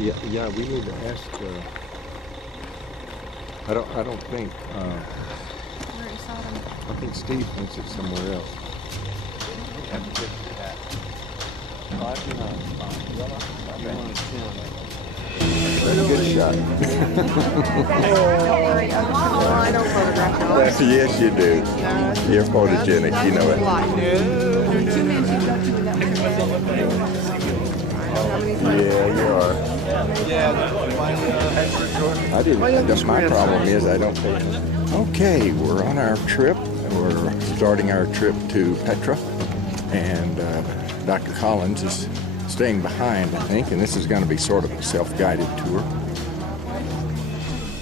Yeah, we need to ask. I don't think. Where is Sodom? I think Steve thinks it's somewhere else. That's a good shot. I don't photograph those. Yes, you do. You're photogenic, you know it. There are 2 minutes you've got to in that Yeah, you are. I didn't. My problem is I don't pay. Okay, we're on our trip. We're starting our trip to Petra, and Dr. Collins is staying behind, I think, and this is going to be sort of a self-guided tour.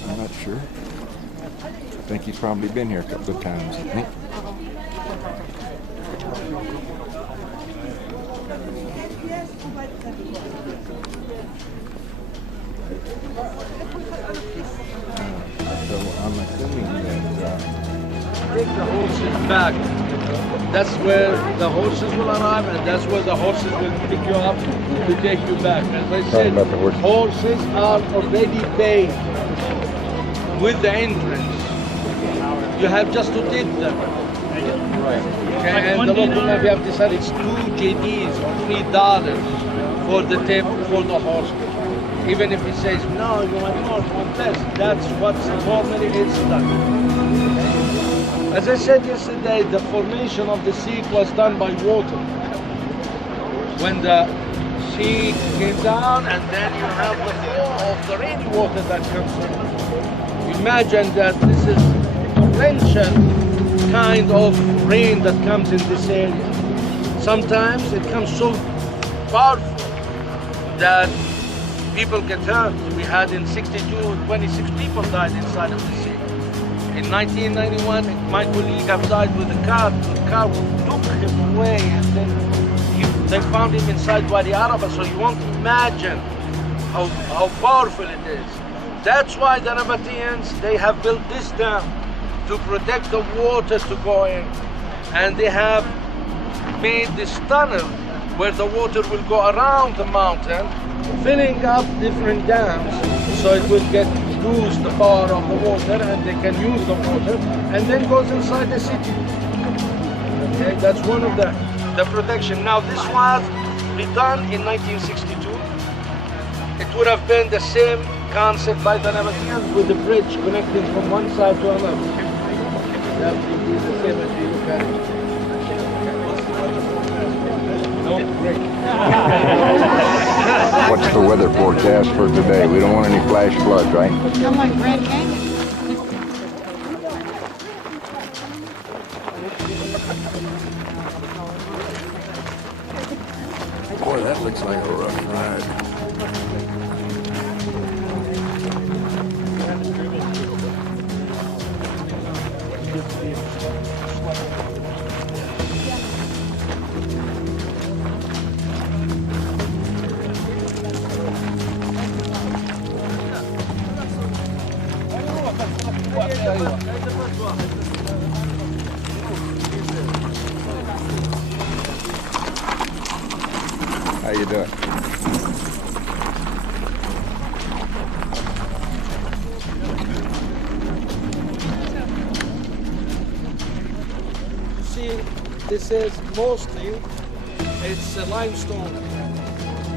I'm not sure. I think he's probably been here a couple of times, I think. So I'm assuming that Take the horses back. That's where the horses will arrive, and that's where the horses will pick you up to take you back. As I said, about the horses. are already paid with the entrance. You have just to take them. right. Okay, and the local Navy have decided it's 2 JDs or $3 for the tip for the horse. Even if he says no, you want more, want less. That's what's normally is done. As I said yesterday, the formation of the sea was done by water. When the sea came down, and then you have the flow of the rainy water that comes in. Imagine that this is torrential kind of rain that comes in this area. Sometimes it comes so powerful that people get hurt. We had in 62, 26 people died inside of the sea. In 1991, my colleague have died with a car. The car took him away, and then they found him inside Wadi Araba. So you won't imagine how powerful it is. That's why the Nabateans, they have built this dam to protect the water to go in, and they have made this tunnel where the water will go around the mountain, filling up different dams, so it will lose the power of the water, and they can use the water, and then goes inside the city. Okay, that's one of the protection. Now this was done in 1962. It would have been the same concept by the Nabateans with the bridge connecting from one side to another. That would be the same as you look at it. What's the weather forecast for today? We don't want any flash floods, right? I'm like Grand Canyon. Boy, that looks like a rough ride. How you doing? See, this is mostly, it's a limestone.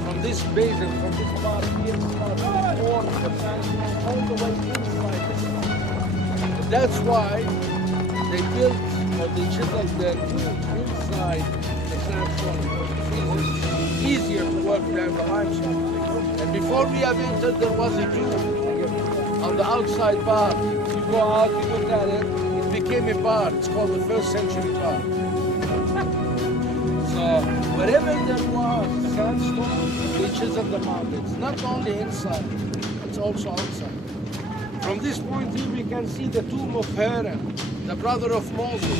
From this basin, from this part here, this part all the way inside this part. That's why they built, or they chiseled the inside the sandstone. It's easier to work than the limestone. And before we have entered, there was a jewel on the outside bar. You go out, you look at it, it became a bar. It's called the 1st century bar. So wherever there was sandstone, they chiseled them out. It's not only inside, it's also outside. From this point here, we can see the tomb of Aaron, the brother of Moses.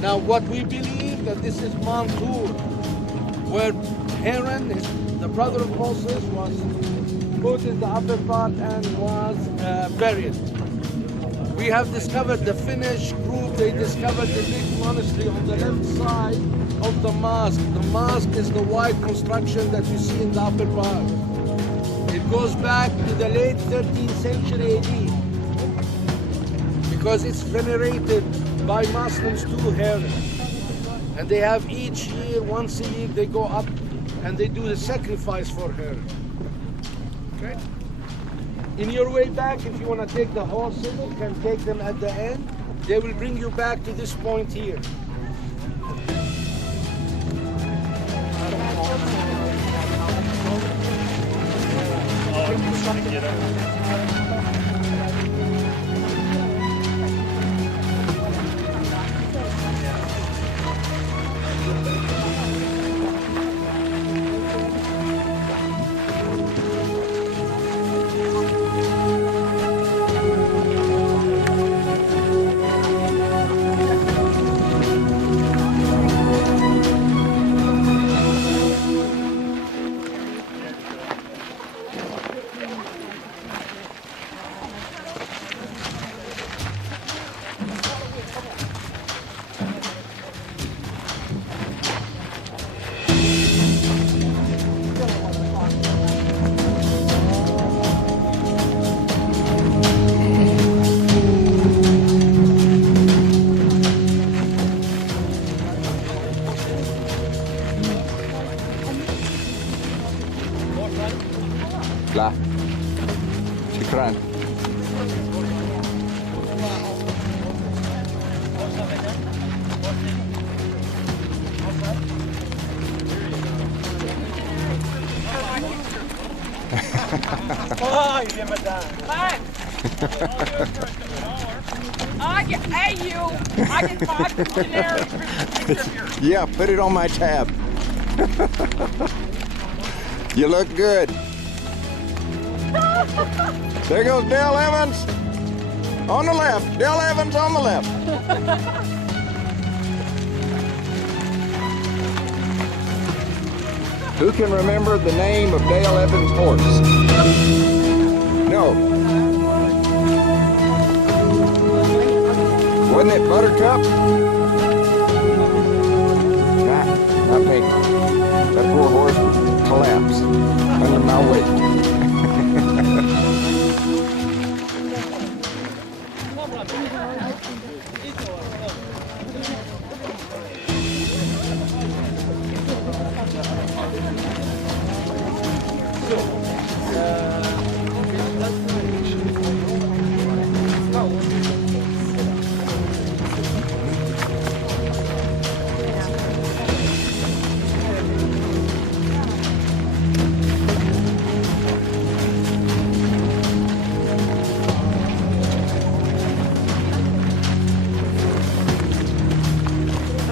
Now, what we believe that this is Mount Tur, where Aaron, the brother of Moses, was put in the upper part and was buried. We have discovered the Finnish group. They discovered the big monastery on the left side of the mosque. The mosque is the white construction that you see in the upper part. It goes back to the late 13th century AD because it's venerated by Muslims to her. And they have each year, once a year, they go up and they do the sacrifice for her. Okay? In your way back, if you want to take the horses, you can take them at the end. They will bring you back to this point here. لا شكرا Hey, you! I can buy generic picture of yours. Yeah, put it on my tab. You look good. There goes Dale Evans on the left. Dale Evans on the left. Who can remember the name of Dale Evans' horse? No. Wasn't it Buttercup? Nah, not me. That poor horse would collapse under my weight.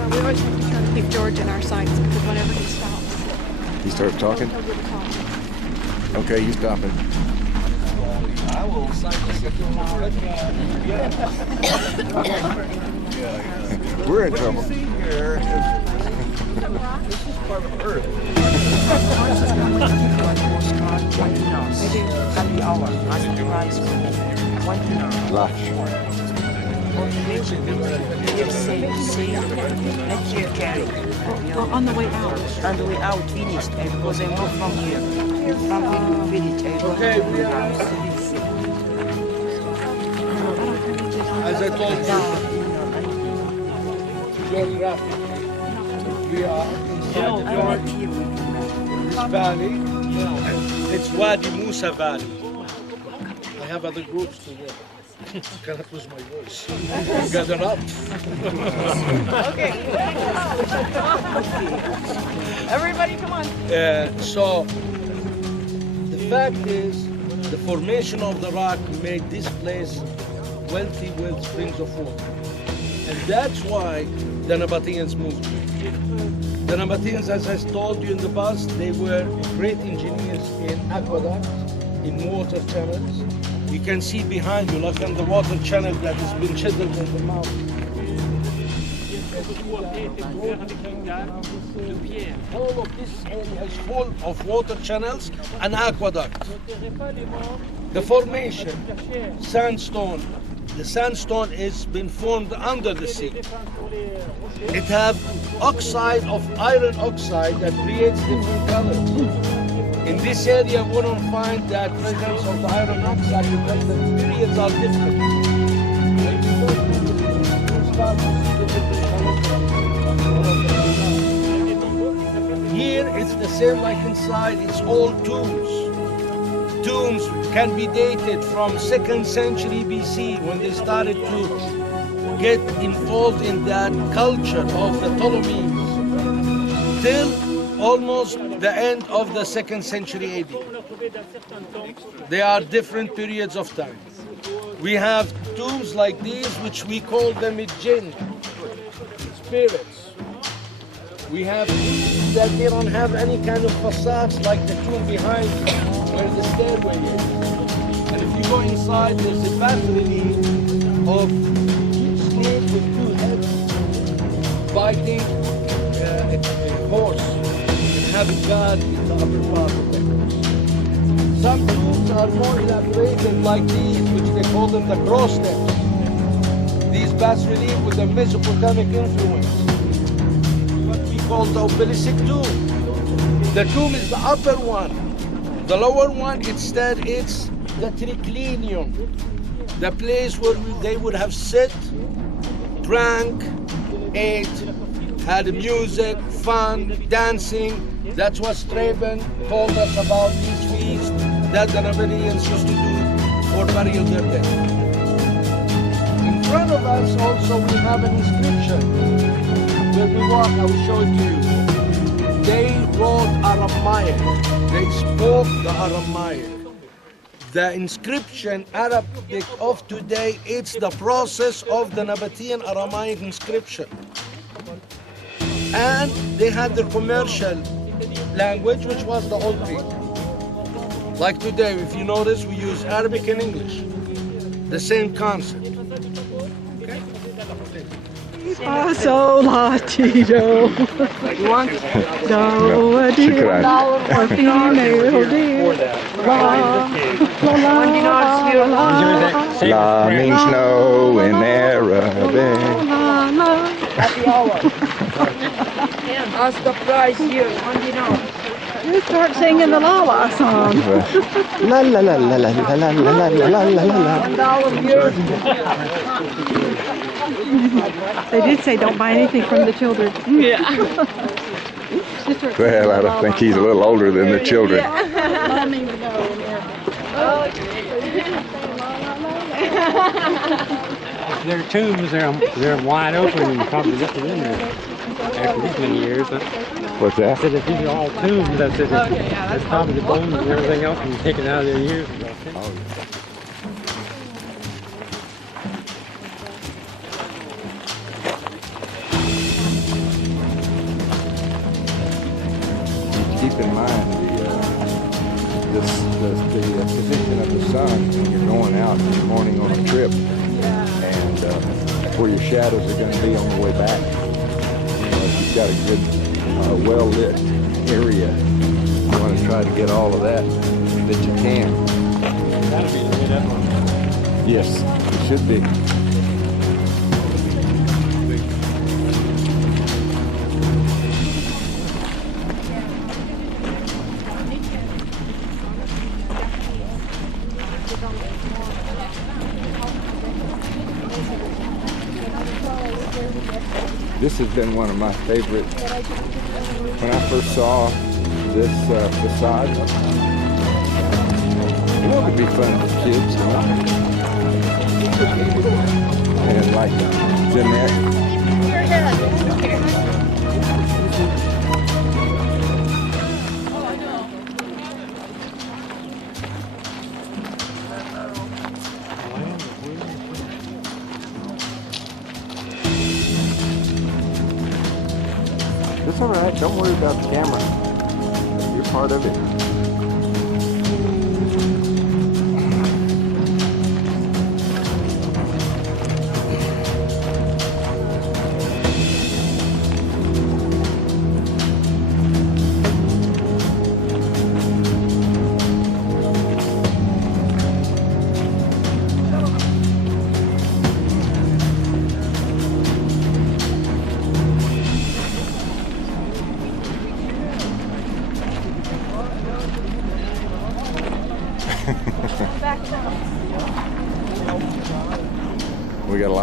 We always have to try to keep George in our sights because whenever he stops, He started talking? he'll get a call. Okay, you stop it. I will sign this. We're in trouble. This is part of Earth. Lush. Well, on the way out. On the way out, finished, because I moved from here, from village. I go Okay, to we the are, house. as I told you, geographically, we are inside the George, this valley. It's Wadi Musa Valley. I have other groups to work. I cannot lose my voice. Gather up. Okay. Everybody, come on. So the fact is, the formation of the rock made this place wealthy with springs of water. And that's why the Nabateans moved here. The Nabateans, as I told you in the past, they were great engineers in aqueducts, in water channels. You can see behind you, like on the water channel that has been chiseled in the mountain. All of this area is full of water channels and aqueducts. The formation, sandstone. The sandstone has been formed under the sea. It has oxide of iron oxide that creates different colors. In this area, we wouldn't find that presence of the iron oxide because the periods are different. When you go to you start to see the different. Here, it's the same like inside. It's all tombs. Tombs can be dated from 2nd century BC when they started to get involved in that culture of the Ptolemies till almost the end of the 2nd century AD. They are different periods of time. We have tombs like these which we call them jinn, spirits. We have tombs that they don't have any kind of facades like the tomb behind where the stairway is. And if you go inside, there's a bas relief of each snake with 2 heads biting a horse and having God in the upper part of the horse. Some tombs are more elaborated like these, which they call them the cross steps. These bas relief with the Mesopotamic influence. What we call the obelisk tomb. The tomb is the upper one. The lower one, instead, it's the triclinium, the place where they would have sit, drank, ate, had music, fun, dancing. That's what Straben told us about these feasts that the Nabateans used to do for burial their dead. In front of us also we have an inscription. Where we walk, I will show it to you. They wrote Aramaic. They spoke the Aramaic. The inscription Arabic of today, it's the process of the Nabatean Aramaic inscription. And they had their commercial language, which was the Old Greek. Like today, if you notice, we use Arabic and English. The same concept. So Latino. You want? No, a dear Shukran. or female dear. La means no in Arabic. Ask the price here, $1. You start singing the La La song. La la la la la la la la la la la la. $1 here. They did say don't buy anything from the children. Yeah. Well, I don't think he's a little older than the children. Their tombs, they're wide open and probably lifted in there after these many years. What's I that? said if these are all tombs, I said that's probably the bones and everything else been taken out of their years ago. Keep in mind the position of the sun when you're going out in the morning on a trip, and where your shadows are going to be on the way back. You know, if you've got a good, well-lit area, you want to try to get all of that you can. That'll be the lit up one. Yes, it should be. This has been one of my favorite. When I first saw this facade, you know, it would be fun for kids, you know? And like Jeanette. It's all right. Don't worry about the camera. You're part of it.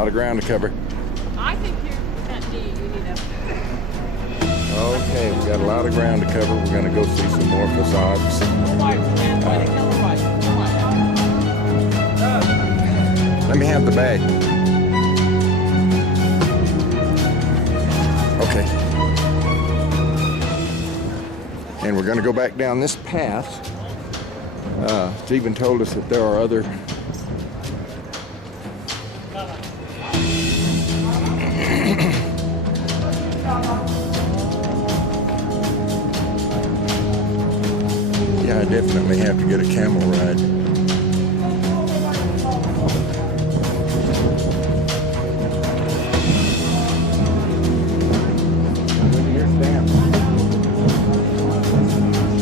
lot of ground to cover. I think you're at D. You need a. Okay, we got a lot of ground to cover. We're going to go see some more facades. Let me have the bag. Okay. And we're going to go back down this path. Stephen told us that there are other yeah, I definitely have to get a camel ride.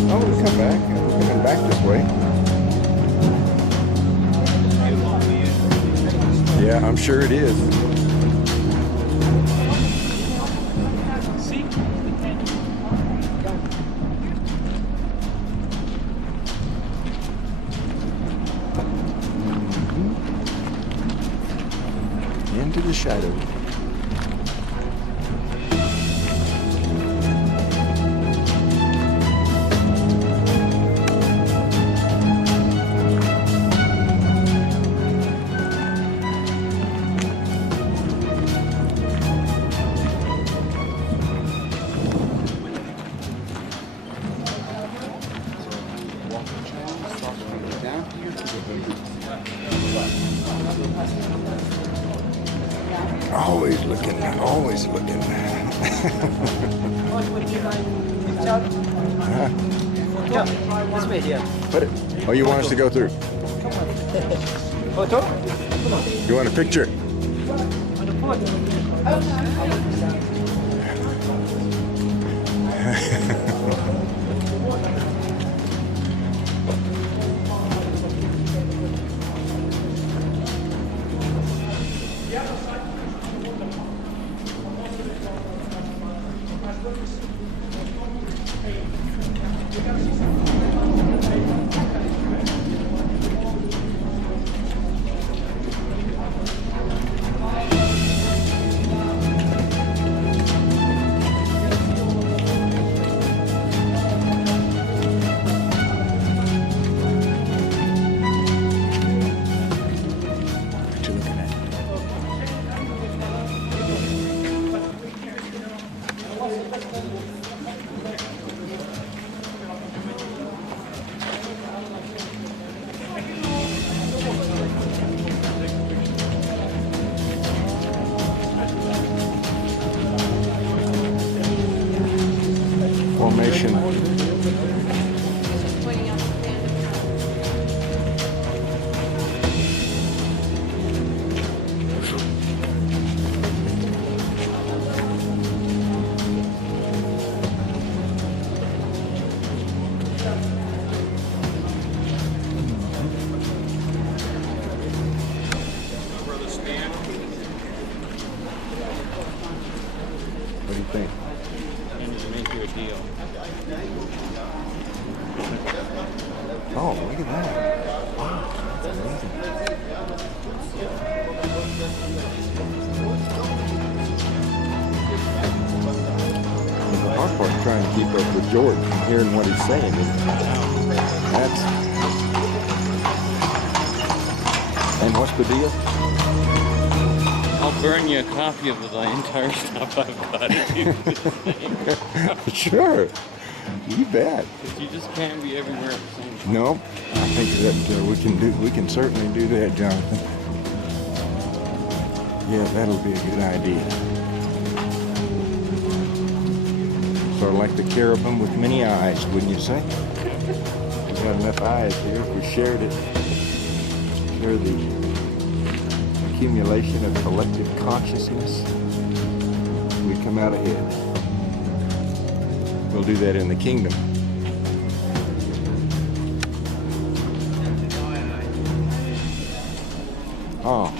Oh, we'll come back. We're coming back this way. Yeah, I'm sure it is. Into the shadow. Always looking, always looking. This way here. Put it. Oh, you want us to go through? Photo? You want a picture? Formation. What do you think? Make you a deal. Oh, look at that. Wow, that's amazing. The hard part is trying to keep up with George and hearing what he's saying. And what's the deal? I'll burn you a copy of the entire stuff I've got. Sure. You bet. You just can't be everywhere at the same time. No, I think that we can certainly do that, Jonathan. Yeah, that'll be a good idea. Sort of like the cherubim with many eyes, wouldn't you say? We've got enough eyes here. If we shared it, share the accumulation of collective consciousness, we come out ahead. We'll do that in the kingdom. Oh.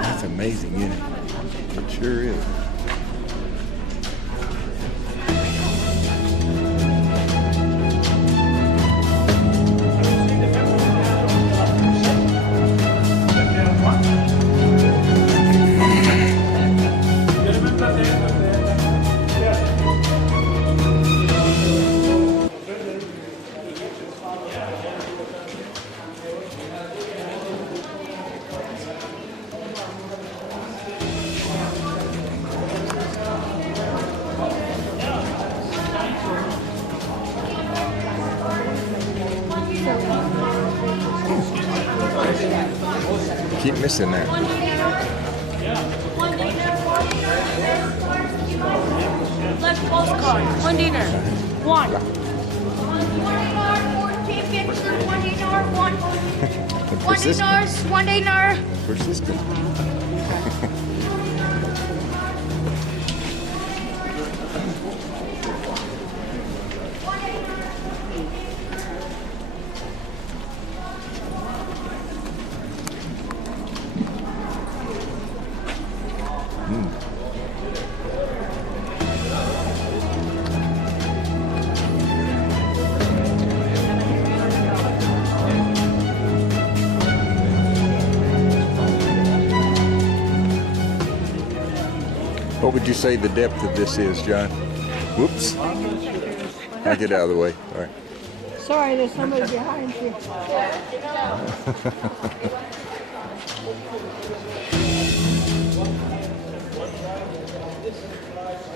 That's amazing, isn't it? It sure is. keep missing that. Let's postcard. One dinar. One. One dinar. Persistent. What would you say the depth of this is, John? Whoops. I'll get out of the way. All right. Sorry, there's somebody behind you.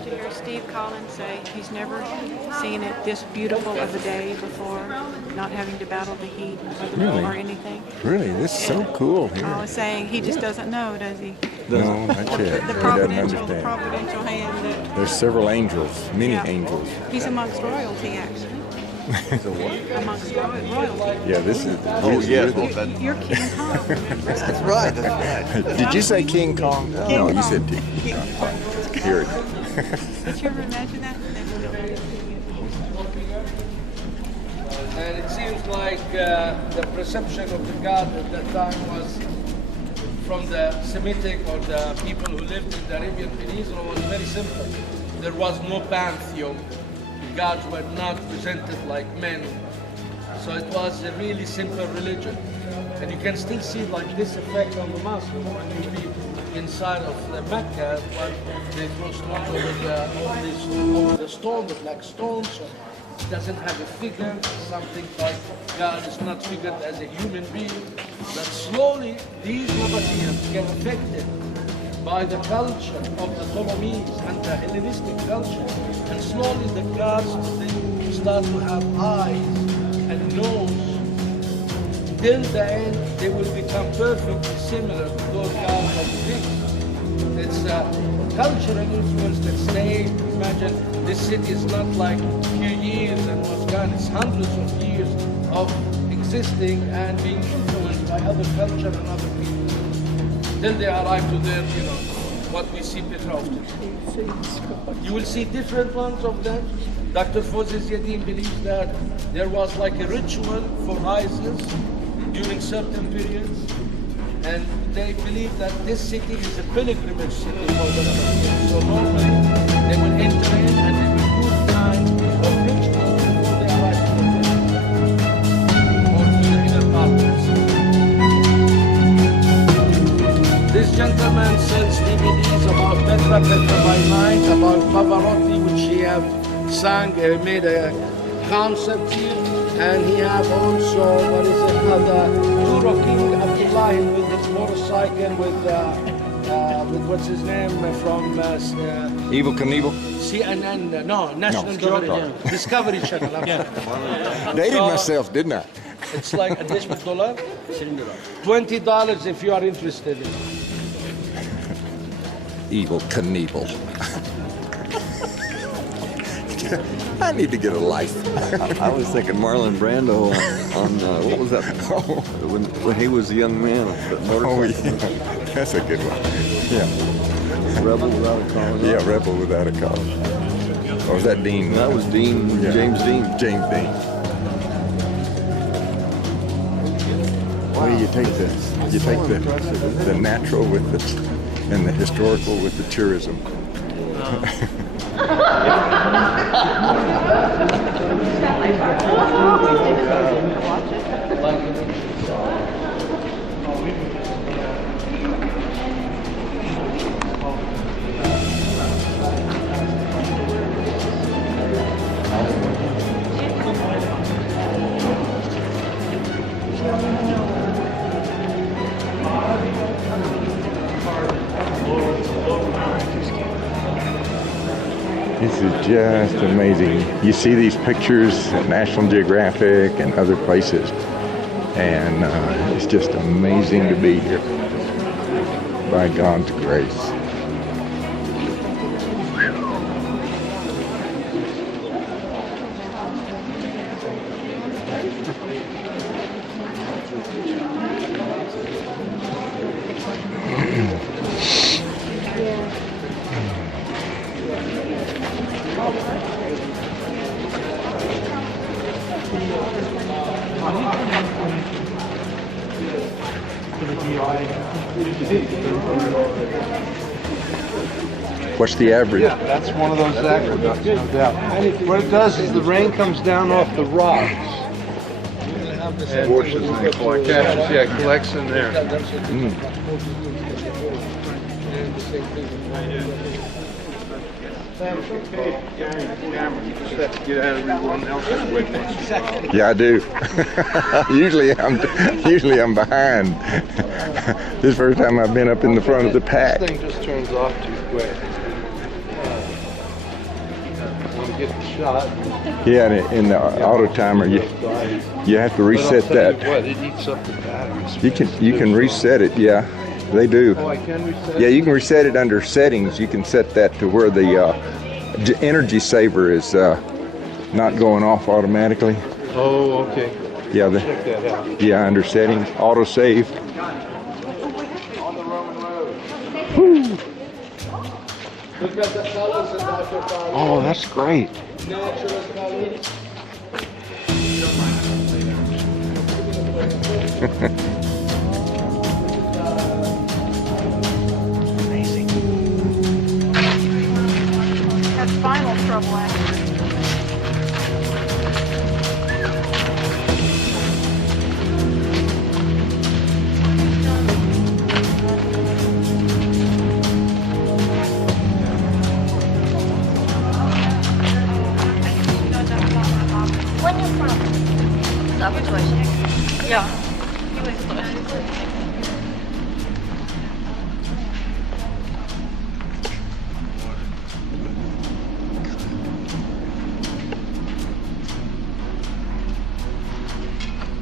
Did you hear Steve Collins say he's never seen it this beautiful of a day before, not having to battle the heat or anything? Really? This is so cool here. I was saying he just doesn't know, does he? No, not yet. The He doesn't providential understand. hand that There's several angels, many Yeah. angels. he's amongst royalty, actually. Amongst royalty. Yeah, this is. Oh, yes. You're King Kong. That's right. That's right. Did you say King Kong? No, you said King. Here it is. Did you ever imagine that? And it seems like the perception of the god at that time was, from the Semitic or the people who lived in the Arabian Peninsula, was very simple. There was no pantheon. The gods were not presented like men. So it was a really simple religion. And you can still see like this effect on the Muslims when you be inside of the Mecca, when they throw stones over the stone, the black stones. So it doesn't have a figure, something like God is not figured as a human being. But slowly these Nabateans get affected by the culture of the Ptolemies and the Hellenistic culture. And slowly the gods, they start to have eyes and nose. Till the end, they will become perfectly similar to those gods of the Greeks. It's a cultural influence that stayed. Imagine this city is not like a few years and was gone. It's hundreds of years of existing and being influenced by other culture and other people. Till they arrive to their, what we see Petra of today. You will see different ones of them. Dr. Fawzi Ziyadin believes that there was like a ritual for Isis during certain periods, and they believe that this city is a pilgrimage city for the Nabateans. So normally they will enter in and they will do the kind of rituals before they arrive to the temple or to the inner part of the city. This gentleman sells DVDs about Petra by night, about Pavarotti, which he have sang, made a concept here. And he have also, what is it called, King Abdullahi with his motorcycle with what's his name from Evil Knievel? CNN, no, National Geographic, Discovery Channel. Dated myself, didn't I? It's like additional $, $20 if you are interested in it. Evil Knievel. I need to get a life. I was thinking Marlon Brando on what was that? When he was a young man. Oh, yeah. That's a good one. Yeah. Rebel Without a Cause. Yeah, Rebel Without a Cause. Or was that Dean? That was Dean, Yeah. James Dean. James Dean. Well, you take the natural with the and the historical with the tourism. This is just amazing. You see these pictures at National Geographic and other places, and it's just amazing to be here. by God's grace. What's the average? Yeah, that's one of those aqueducts, no doubt. What it does is the rain comes down off the rocks. And washes and collects. Yeah, it collects in there. Yeah, I do. usually I'm behind. This is the first time I've been up in the front of the pack. This thing just turns off too quick. Want to get the shot. Yeah, in the auto timer, you have to reset that. What, it eats up the batteries. You can reset it. Yeah, they do. Oh, I can reset it? Yeah, you can reset it under settings. You can set that to where the energy saver is not going off automatically. Oh, okay. Yeah, Check that out. yeah, under settings, auto save. On the Roman road. Look at the colors of Dr. Fowler. Oh, that's great. Natural colors. That's final trouble, actually. Ja.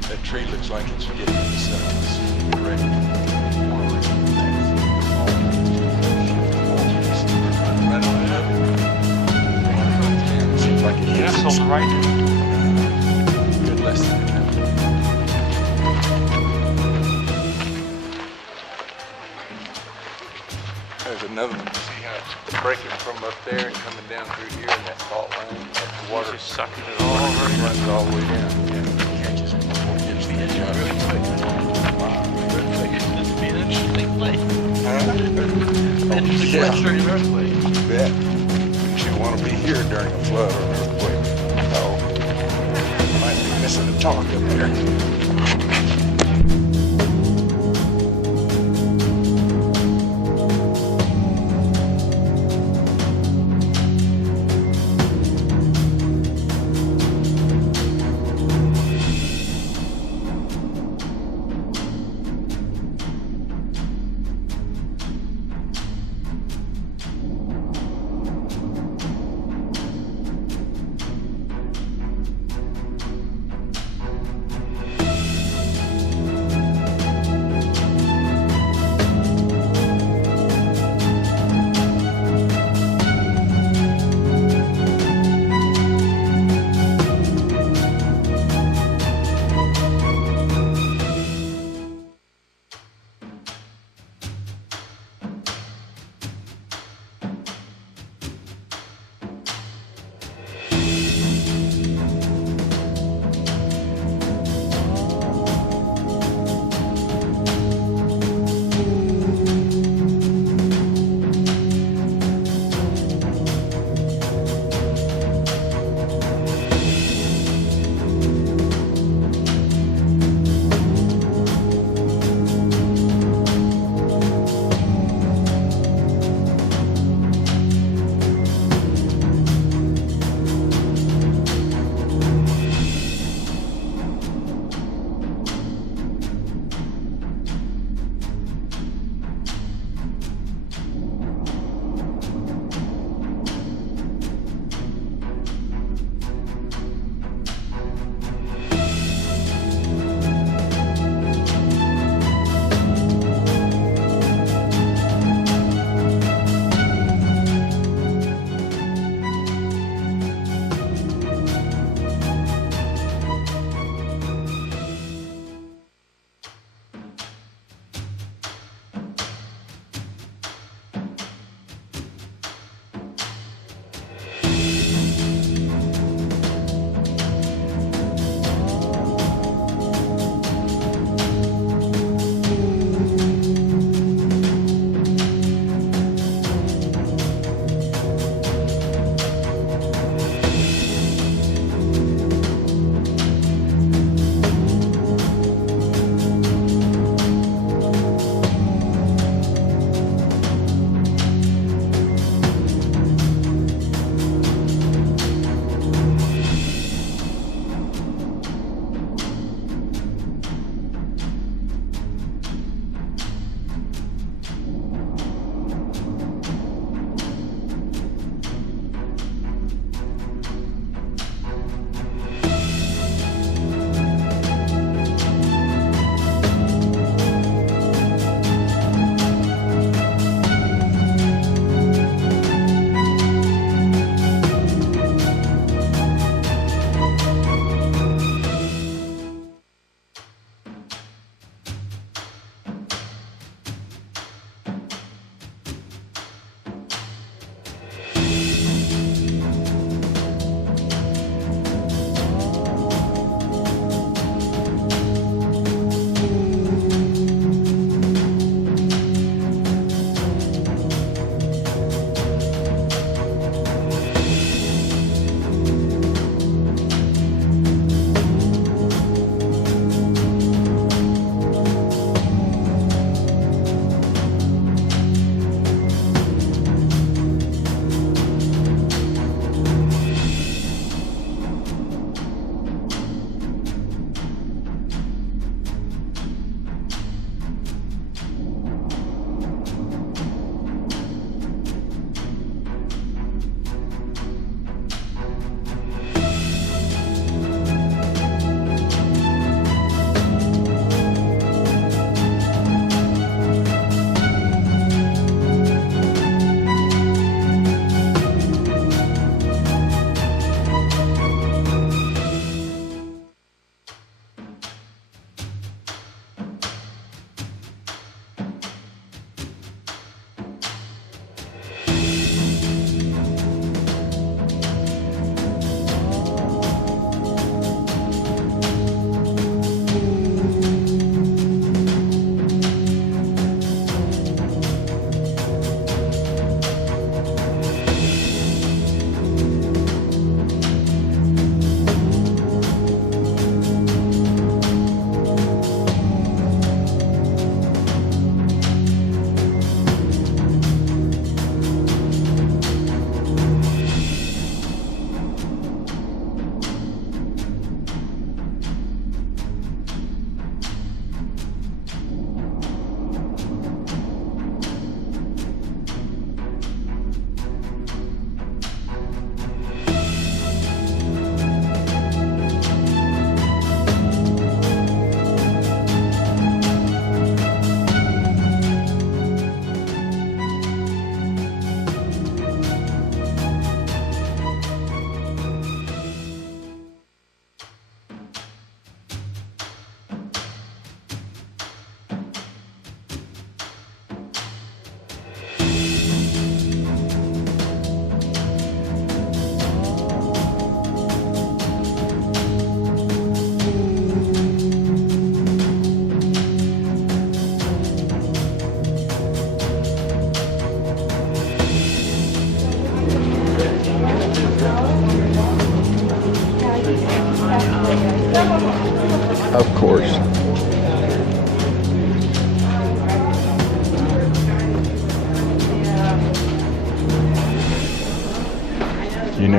That tree looks like it's getting themselves ready. Seems like it is. That's on the right. Good lesson. There's another one. See how it's breaking from up there and coming down through here in that fault line. The water Just sucking it all over. runs all the way down. Yeah, catches it before it hits the edge of it. This would be an interesting place. Interesting Yeah. place during an earthquake. Bet. Wouldn't you want to be here during a flood or an earthquake? Oh, might be missing a talk up there.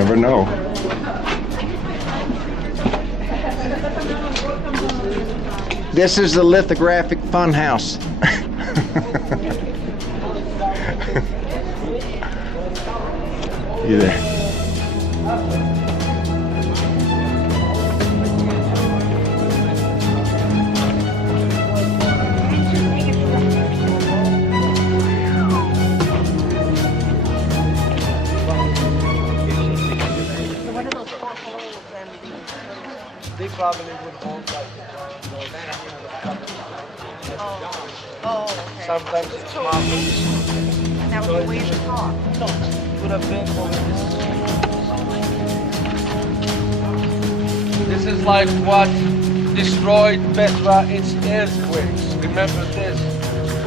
never know. This is the lithographic funhouse. You there? They probably would hold like Oh, okay. sometimes it's marbles. And that would be way the top. No, it would have been over this. This is like what destroyed Petra, it's earthquakes. Remember this.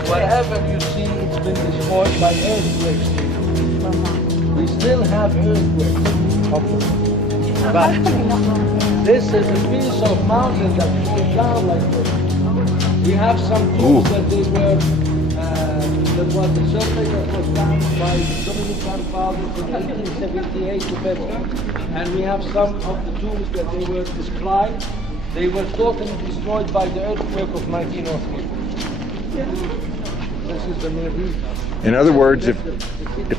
Whatever you see, it's been destroyed by earthquakes. We still have earthquakes. But this is a piece of mountain that came down like this. We have some tools that they were, that was the survey that was done by the Dominican fathers in 1878 to Petra. And we have some of the tools that they were described. They were totally destroyed by the earthquake of 1903. This is the main reason. In other words, if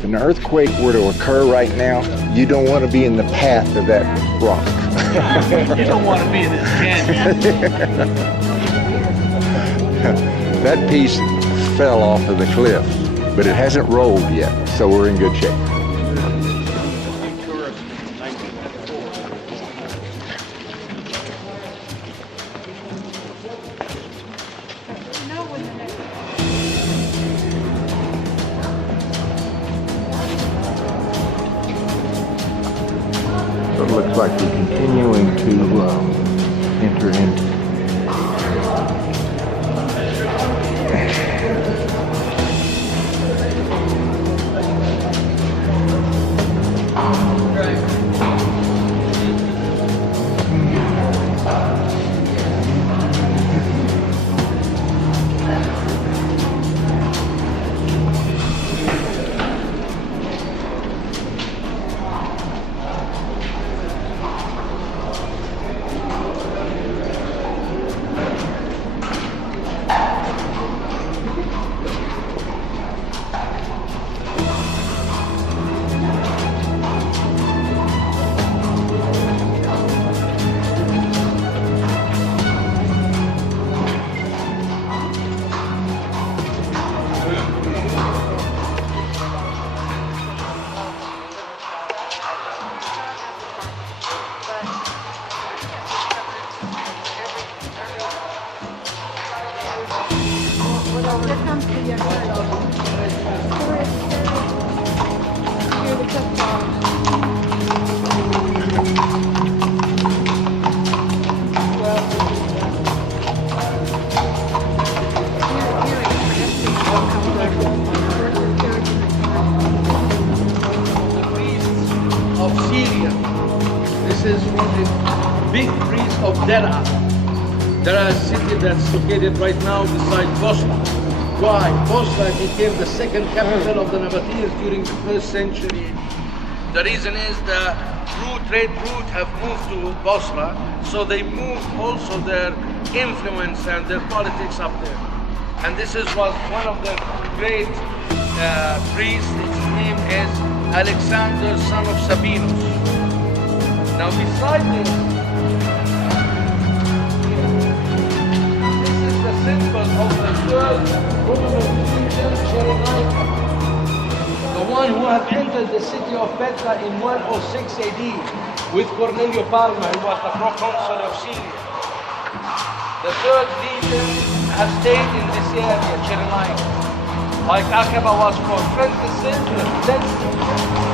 an earthquake were to occur right now, you don't want to be in the path of that rock. You don't want to be in this canyon. That piece fell off of the cliff, but it hasn't rolled yet, so we're in good shape. So it looks like we're continuing to enter into of Syria. This is from the big priest of Dera. Dera is a city that's located right now beside Bosra. Why? Bosra became the second capital of the Nabateans during the 1st century. The reason is the trade route have moved to Bosra, so they moved also their influence and their politics up there. And this was one of the great priests. His name is Alexander, son of Sabinus. Now beside this is the symbol of the third Roman legion, Cyrenaica. The one who had entered the city of Petra in 106 AD with Cornelio Palma, who was the proconsul of Syria. The third legion has stayed in this area, Cyrenaica. Like Aqaba was for Francis, the 10th,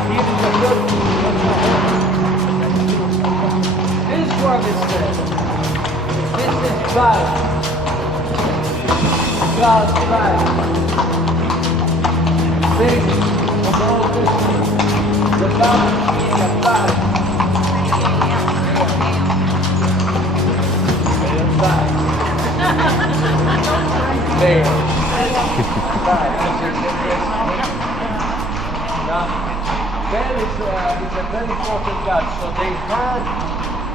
here is the third legion. This one is said. This is bad. God's right. Big of all this. The God is bad. There. Now, there is a a very important god. So they had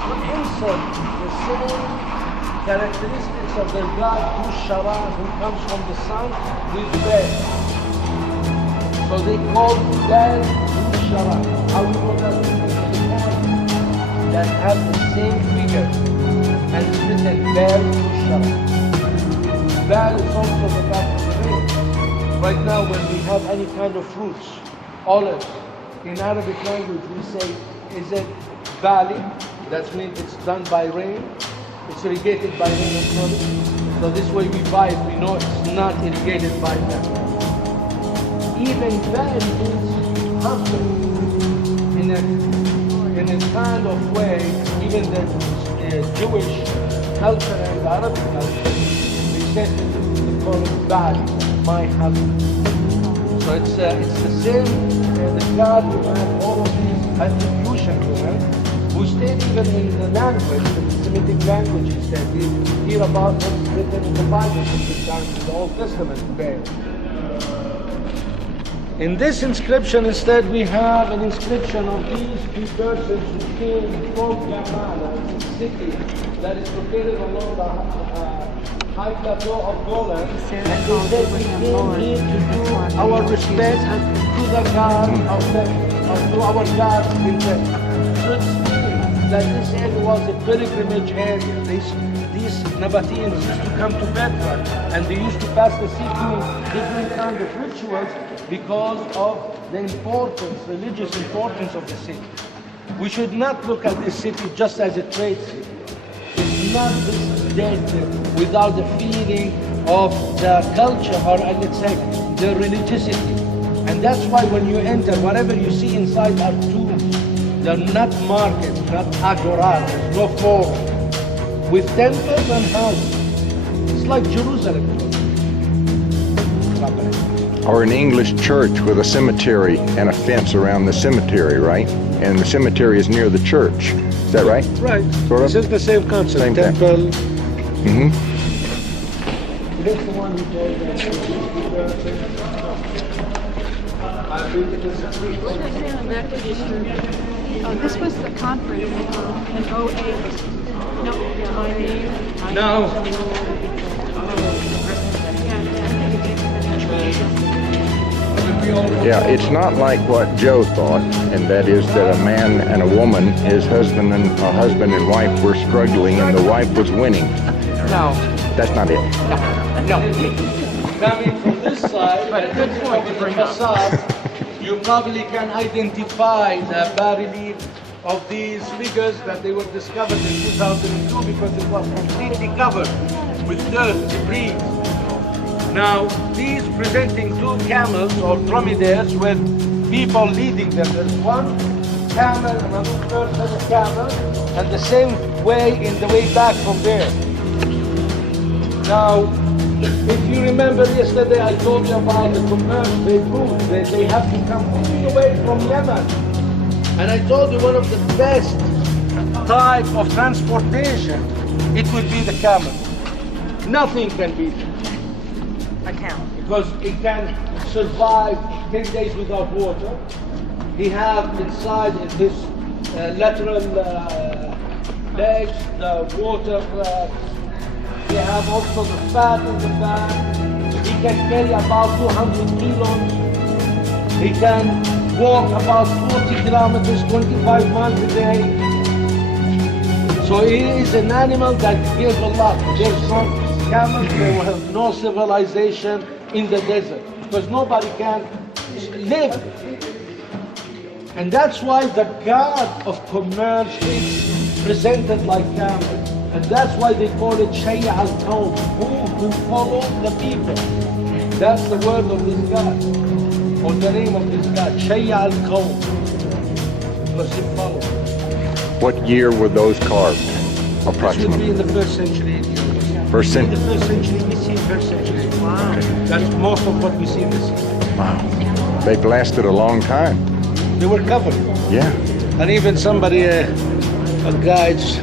to insert the same characteristics of their god, Shara, who comes from the sun, with Baal. So they called Baal Shara. How we know that? That have the same figure and it's written Baal Shara. Baal is also the god of the rain. Right now when we have any kind of fruits, olives, in Arabic language we say, is it Bali? That means it's done by rain. It's irrigated by rain and sun. So this way we buy it, we know it's not irrigated by them. Even Bali is husband in a kind of way, even the Jewish culture and the Arabic culture, they call it Bali, my husband. So it's the same, the God who had all of these attributions to him, who stayed even in the language, the Semitic language instead. We hear about what's written in the Bible sometimes, in the Old Testament, Baal. In this inscription instead we have an inscription of these two persons who came from Gamala, a city that is located along the high plateau of Golan, and they said we came here to do our respect to the God of to our God in Petra. So it means that this area was a pilgrimage area. These Nabateans used to come to Petra and they used to pass the sea doing different kinds of rituals because of the importance, religious importance of the city. We should not look at this city just as a trade city. It's not this dead without the feeling of the culture or let's say the religiosity. And that's why when you enter, whatever you see inside are tombs. They're not markets, not agora, there's no forum. With temples and houses. It's like Jerusalem. Or an English church with a cemetery and a fence around the cemetery, right? And the cemetery is near the church. Is that right? Right. Sort of? This is the same concept. Same Temple. Mm-hmm. This is the one who told them. Oh, this was the conference in 08. No. Yeah, it's not like what Joe thought, and that is that a man and a woman, his husband and wife were struggling and the wife was winning. No. That's not it. No. Coming from this side, but good point to bring facade, you probably can identify the bas-relief of these figures that they were discovered in 2002 because it was completely covered with dirt, debris. Now, these presenting two camels or dromedaries with people leading them. There's one camel, another person, a camel, and the same way in the way back from there. Now, if you remember yesterday, I told you about the commerce they move. They have to come all the way from Yemen. And I told you one of the best type of transportation, it would be the camel. Nothing can beat it. A camel. Because it can survive 10 days without water. He have inside his lateral legs, the water. They have also the fat in the back. He can carry about 200 kilos. He can walk about 40 kilometers, 25 miles a day. So he is an animal that gives a lot. There's no camels, they will have no civilization in the desert because nobody can live. And that's why the god of commerce is presented like camel. And that's why they call it Shay'a al-Qawm, who follow the people. That's the word of this god, or the name of this god, Shay'a al-Qawm, because he follows. What year were those carved, This would approximately? be in the first century. First In the century? first century, we see first century. Wow. That's most of what we see in the city. Wow. They've lasted a long time. They were covered. Yeah. And even somebody, guides,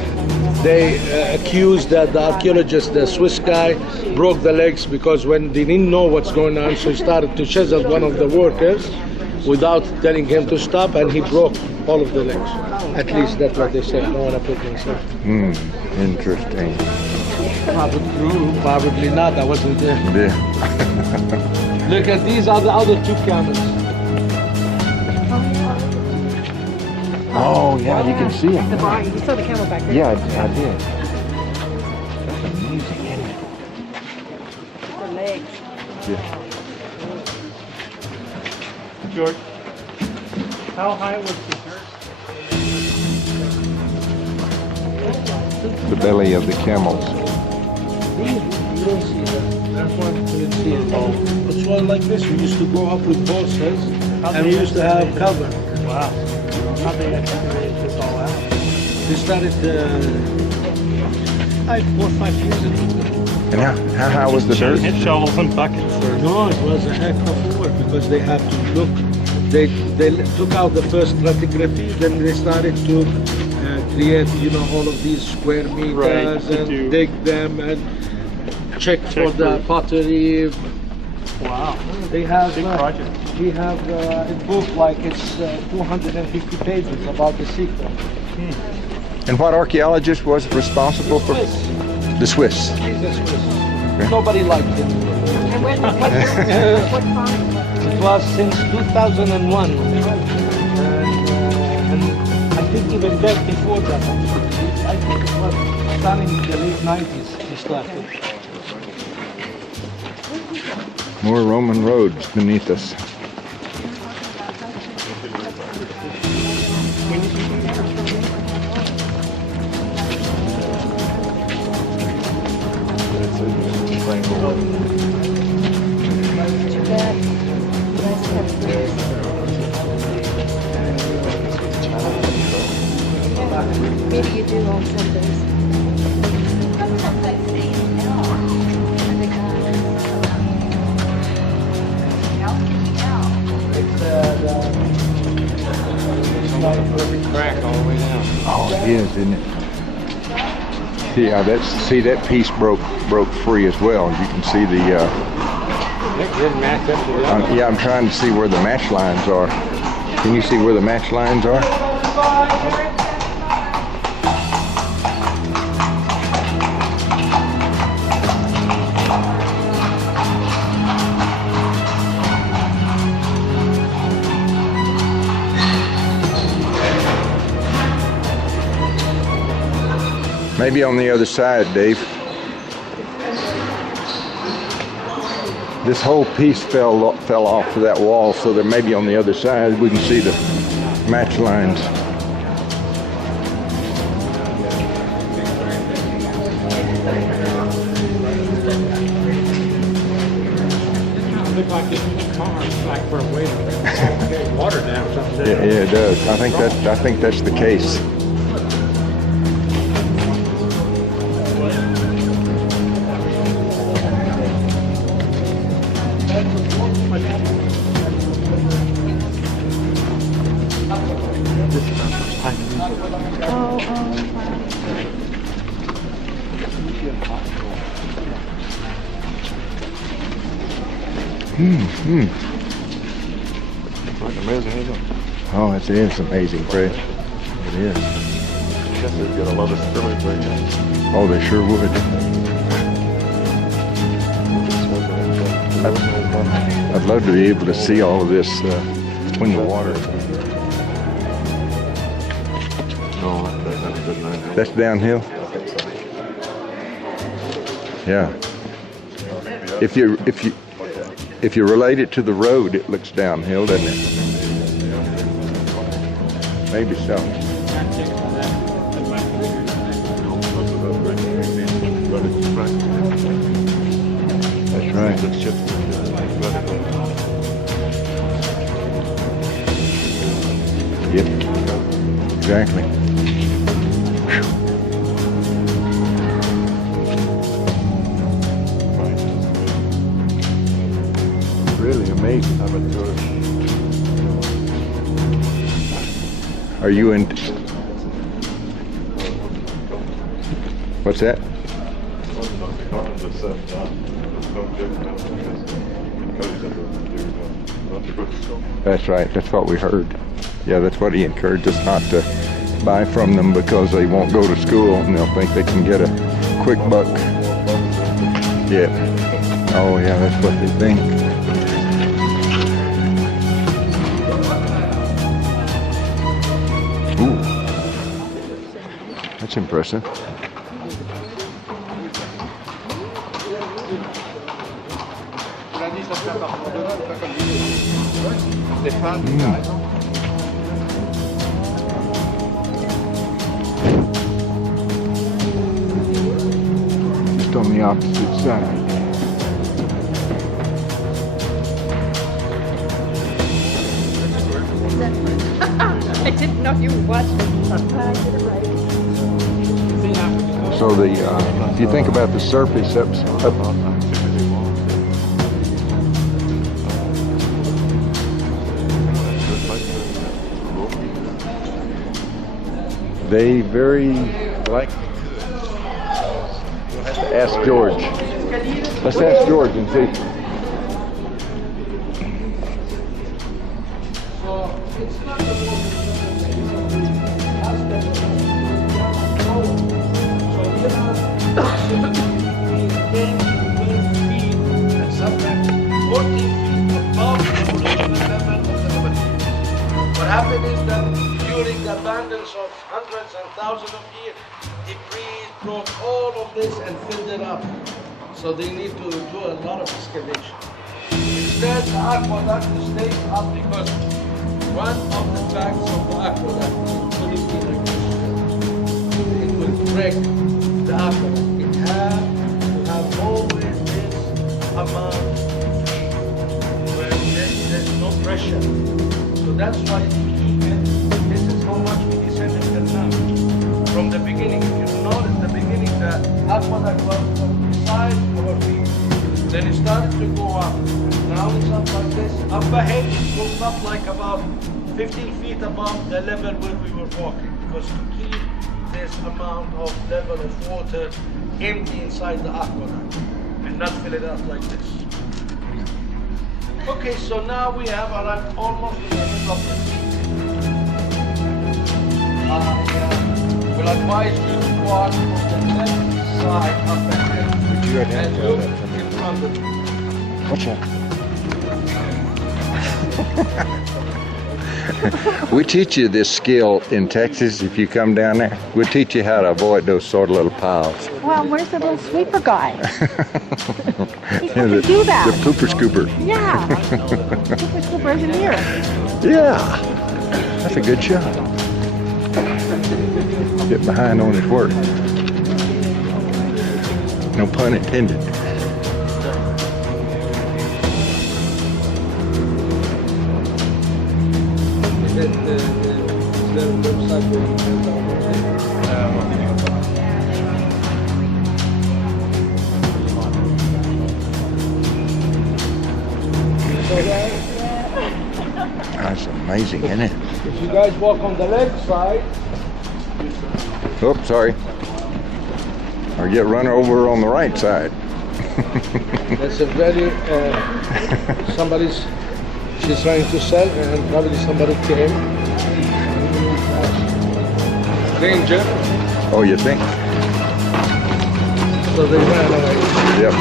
they accused that the archaeologist, the Swiss guy, broke the legs because when they didn't know what's going on, so he started to chisel one of the workers. without telling him to stop, and he broke all of the legs. At least that's what they say. I don't want to put myself. Interesting. Probably not. I wasn't there. Yeah. Look at these are the other two camels. Oh, yeah, you can see them. The body. You saw the camel back there. Yeah, I did. That's amazing, isn't it? The legs. Yeah. George, how high was the dirt? The belly of the camels. You don't see that. That's why you didn't see it. It's one like this. We used to go up with horses, and we used to have cover. Wow. How they excavated this all out? We started 4 or 5 years ago. And how high was the dirt? Shovels and buckets. Or... No, it was a heck of work because they had to look. They took out the first stratigraphy, then they started to create, all of these square meters and dig them and check for the pottery. Wow. They have Big project. we have a book like it's 250 pages about the secret. And what archaeologist was responsible for the Swiss? He's a Swiss. Nobody liked him. And what time? It was since 2001, and I think even back before that. I think it was starting in the late 90s he started. More Roman roads beneath us. Maybe you do on Sundays. Perfect crack all the way down. Oh, it is, isn't it? Yeah, that piece broke free as well. You can see the. It didn't match up to the other. Yeah, I'm trying to see where the match lines are. Can you see where the match lines are? Maybe on the other side, Dave. This whole piece fell off of that wall, so that maybe on the other side we can see the match lines. It looked like this car, like for a way to get water down or something. Yeah, it does. I think that's the case. Amazing, isn't it? Oh, it is amazing, Fred. It is. I guess they'd get a lot of scrimmage right now. Oh, they sure would. I'd love to be able to see all of this between the water. No, that's good night. That's downhill. Yeah. If you relate it to the road, it looks downhill, doesn't it? Maybe so. That's right. Yep. Exactly. Really amazing. Are you in? What's that? That's right. That's what we heard. Yeah, that's what he encouraged us not to buy from them because they won't go to school and they'll think they can get a quick buck. Yeah. Oh yeah, that's what they think. Ooh. That's impressive. Just on the opposite side. I didn't know you were watching. So the if you think about the surface up they very like. We'll have to ask George. Let's ask George and see. What happened is that during the abundance of hundreds and thousands of years, the breeze broke all of this and filled it up. So they need to do a lot of excavation. Instead, the aqueduct stays up because one of the facts of the aqueduct is putting in a it will break the aqueduct. It has to have always this amount of feet where there's no pressure. So that's why we keep it. This is how much we descended the now. From the beginning, if you notice the beginning, the aqueduct was beside our feet. Then it started to go up. Now it's up like this. Up ahead, it goes up like about 15 feet above the level where we were walking. Because to keep this amount of level of water empty inside the aqueduct and not fill it up like this. Okay, so now we have arrived almost in the middle of the sea. I will advise you to walk on the left side up ahead. Would you And look in front of you. Watch out. We teach you this skill in Texas if you come down there. We'll teach you how to avoid those sort of little piles. Well, where's the little sweeper guy? He's Yeah, supposed to do that. The pooper scooper. Yeah. Super scooper isn't here. Yeah. That's a good shot. Get behind on his work. No pun intended. That's amazing, isn't it? If you guys walk on the left side, Oh, sorry. Or get run over on the right side. that's a very, she's trying to sell and probably somebody came. Danger. Oh, you think? So they ran away. Yep.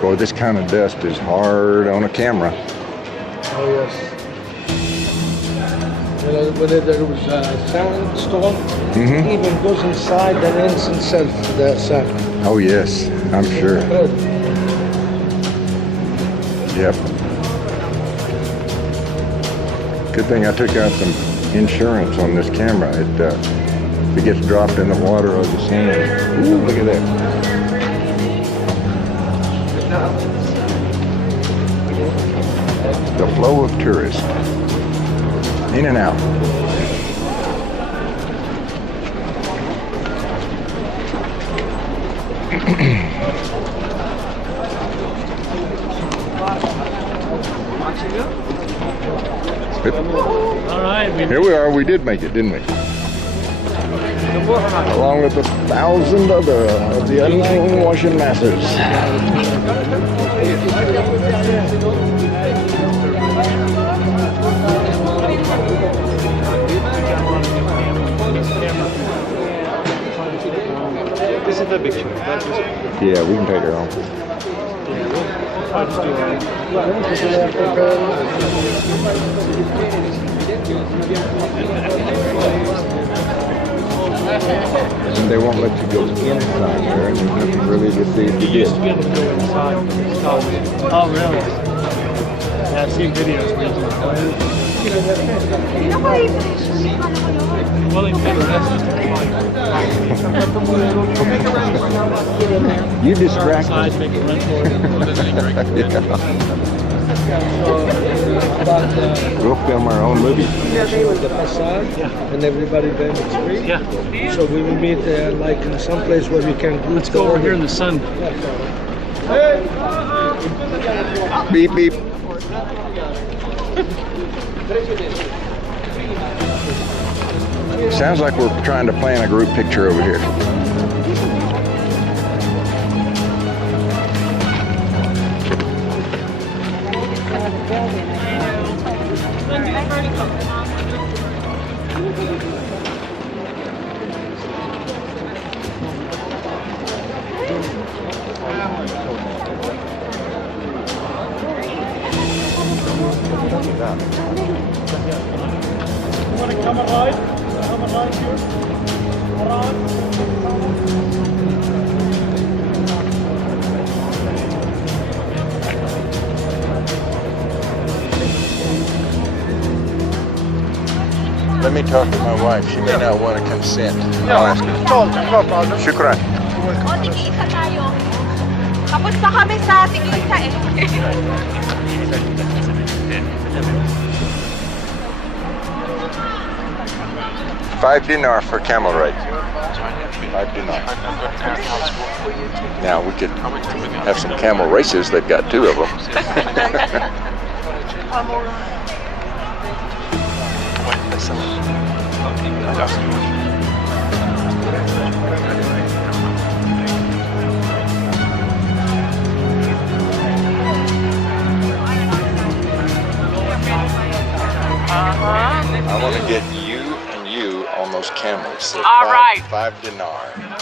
Boy, this kind of dust is hard on a camera. Oh yes. When there was a sandstorm, it even goes inside the lens itself, the sand. Oh yes, I'm sure. Yep. Good thing I took out some insurance on this camera. If it gets dropped in the water or the sand. Ooh, look at that. The flow of tourists. In and out. All right. Here we are. We did make it, didn't we? Along with 1,000 other of the unknown washing masters. This is the big show. Yeah, we can take her home. And they won't let you go inside there, and there's nothing really to see if you You used to be able to go inside. Oh, really? Yeah, I've seen videos. Well, You distract me. We'll film our own movie. The facade, and everybody then it's free. Yeah. So we will meet like in some place where we can group. Let's go over here in the sun. Beep, beep. Sounds like we're trying to plan a group picture over here. You want to come alive? Come alive here? Let me talk to my wife. She may not want to consent. I'll ask her. Shukran. O, tig-isa tayo. Tapos na kami sa tig-isa eh. 5 dinar for camel ride. 5 dinar. Now we could have some camel races. They've got 2 of them. I want to get you and you on those camels. They're All right. 5 dinar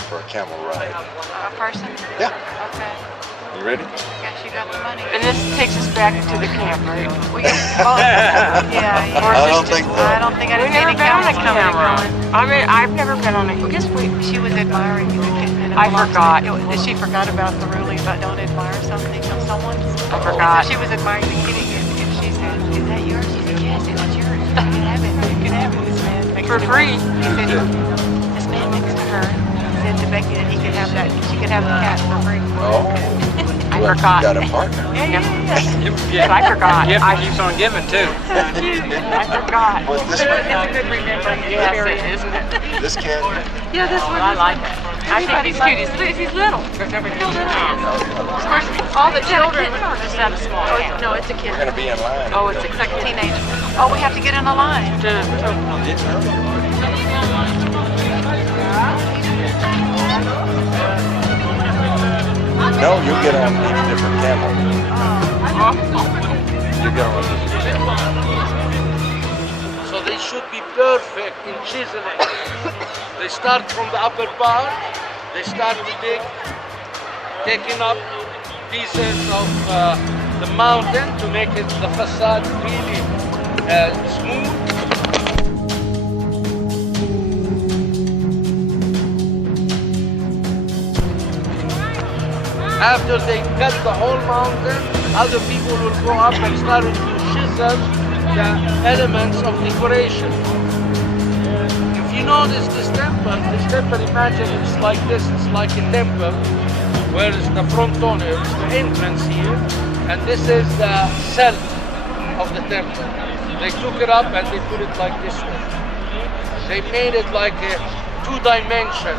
for a camel ride. A person? Yeah. Okay. You ready? Guess you got the money. And this takes us back to the camp, right? Well, yeah. I don't think so. I don't think I We've did never any been on a camera. camera. I mean, I've never been on a. Guess we. She was admiring you again. I forgot. She forgot about the ruling about don't admire something of someone. I forgot. So she was admiring the kitty, and she said, "Is that yours?" She said, "Yes, it was yours. You can have it. You can have it." This man next For to free. He said, "This man next to her said to Becky that he could have that. She could have the cat for free." Oh. I Well, forgot. You got a partner. But I forgot. Gift I keeps on giving too. I forgot. Well, this It's a good remembering Yes, experience. it isn't it? This cat. Yeah, this one. I like it. I think he's cute. He's little. He's little. Of course, all the children just have a small hand. No, it's a kid. We're gonna be in line. Oh, it's a It's like a teenager. Oh, we have to get in a line. No, you'll get on each different camel. You get on a different camel. So they should be perfect in chiseling. They start from the upper part. They start to dig, taking up pieces of the mountain to make it the facade really smooth. After they cut the whole mountain, other people will go up and start to chisel the elements of decoration. If you notice this temple, imagine it's like this, it's like a temple, where is the frontone, it's the entrance here, and this is the cell of the temple. They took it up and they put it like this way. They made it like a 2-dimension,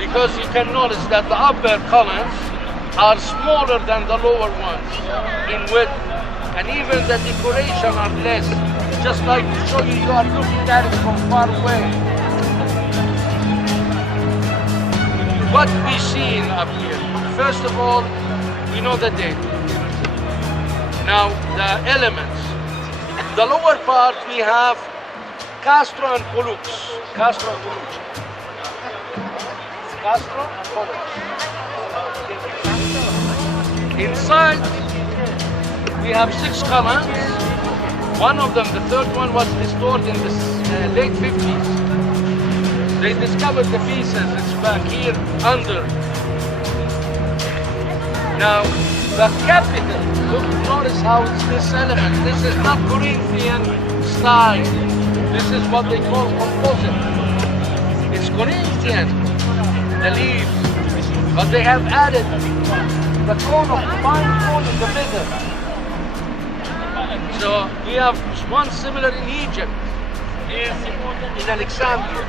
because you can notice that the upper columns are smaller than the lower ones in width, and even the decoration are less just like to show you, you are looking at it from far away. What we see up here, first of all, we know the date. Now, the elements. The lower part, we have Castro and Pollux. Castro and Pollux. Castro and Pollux. Inside, we have 6 columns. One of them, the third one, was restored in the late 50s. They discovered the pieces. It's back here under. Now, the capital, look, notice how it's this element. This is not Corinthian style. This is what they call composite. It's Corinthian, the leaves, but they have added the cone of fine cone in the middle. So we have one similar in Egypt, in Alexandria.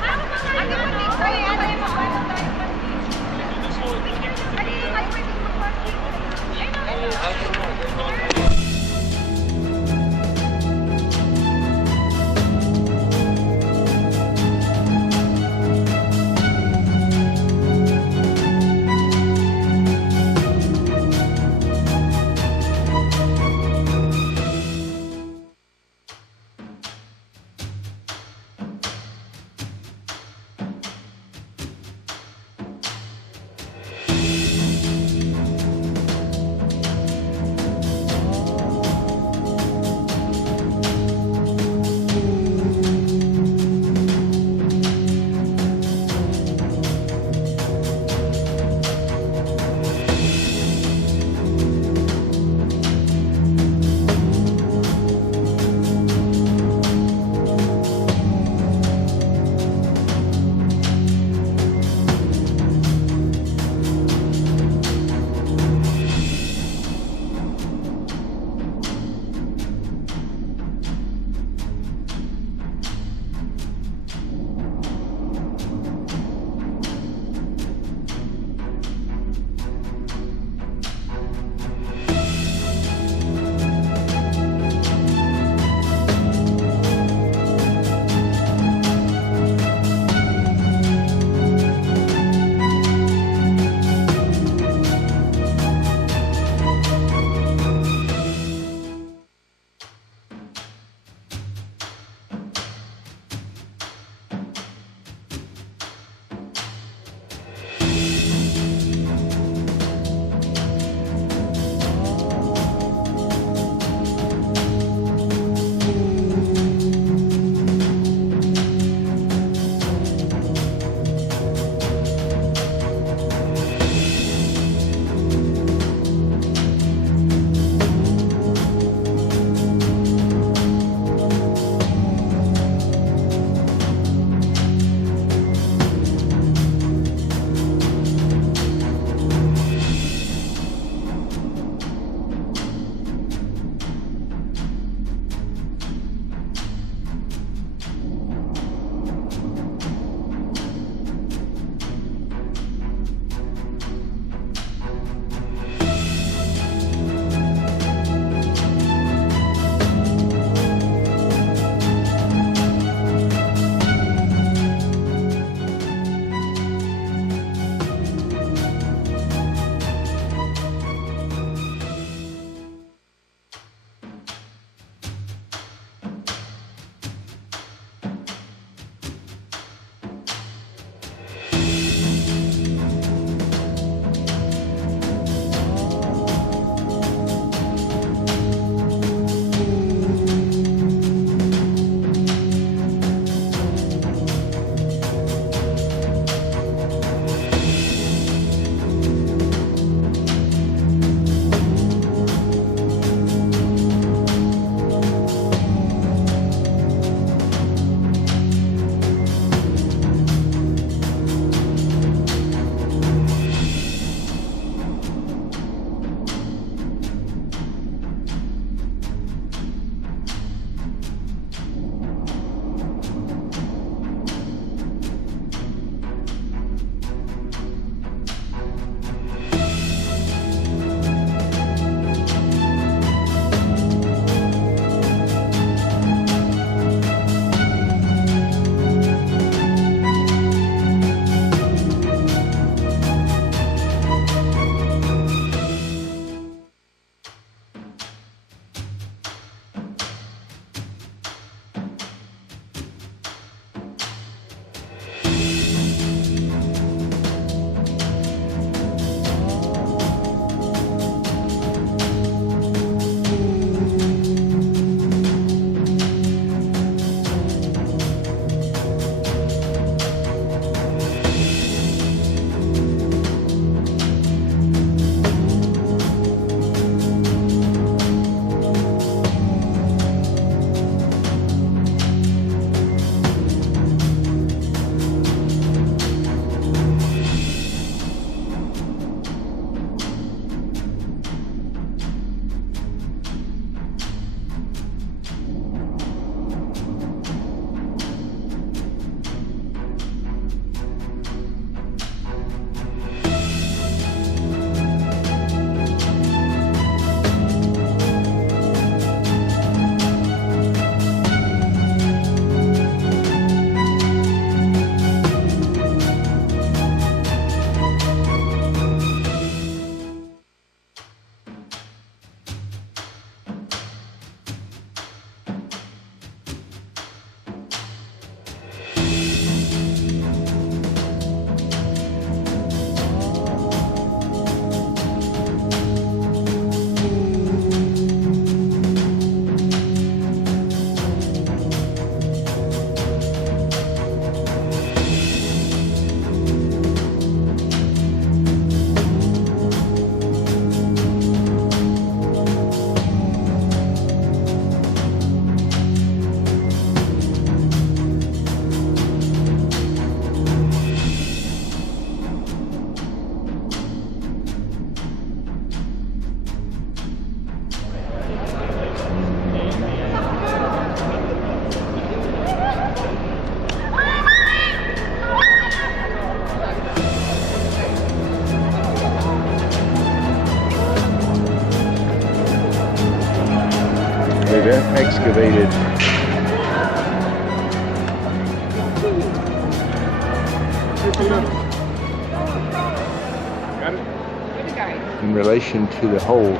In relation to the hole.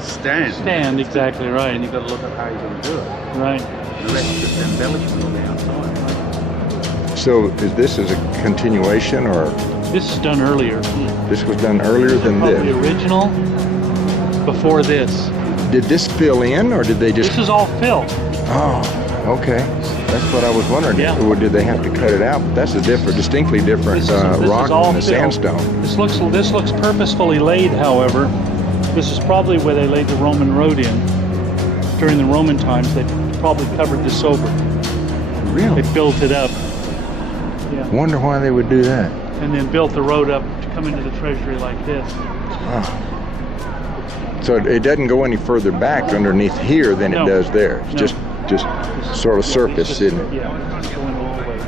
Stand, exactly right. And you've got to look at how you're going to do it. Right. The rest is just embellishment on the outside. So this is a continuation, or This is done earlier. this was done earlier than Probably this? original before this. Did this fill in, or did they just? This is all fill. Oh, okay. That's what I was wondering. Yeah. Or did they have to cut it out? But that's a different, distinctly different This is rock all than the fill. sandstone. This looks purposefully laid, however. This is probably where they laid the Roman road in. During the Roman times, they probably covered this over. Really? They built it up. Yeah. Wonder why they would do that. And then built the road up to come into the treasury like this. Oh. So it doesn't go any further back underneath here than No. it does there. It's No. just sort of surface, It's just- isn't it? Yeah, it's going all the way.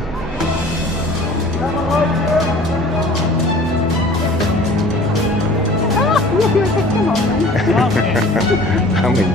I mean,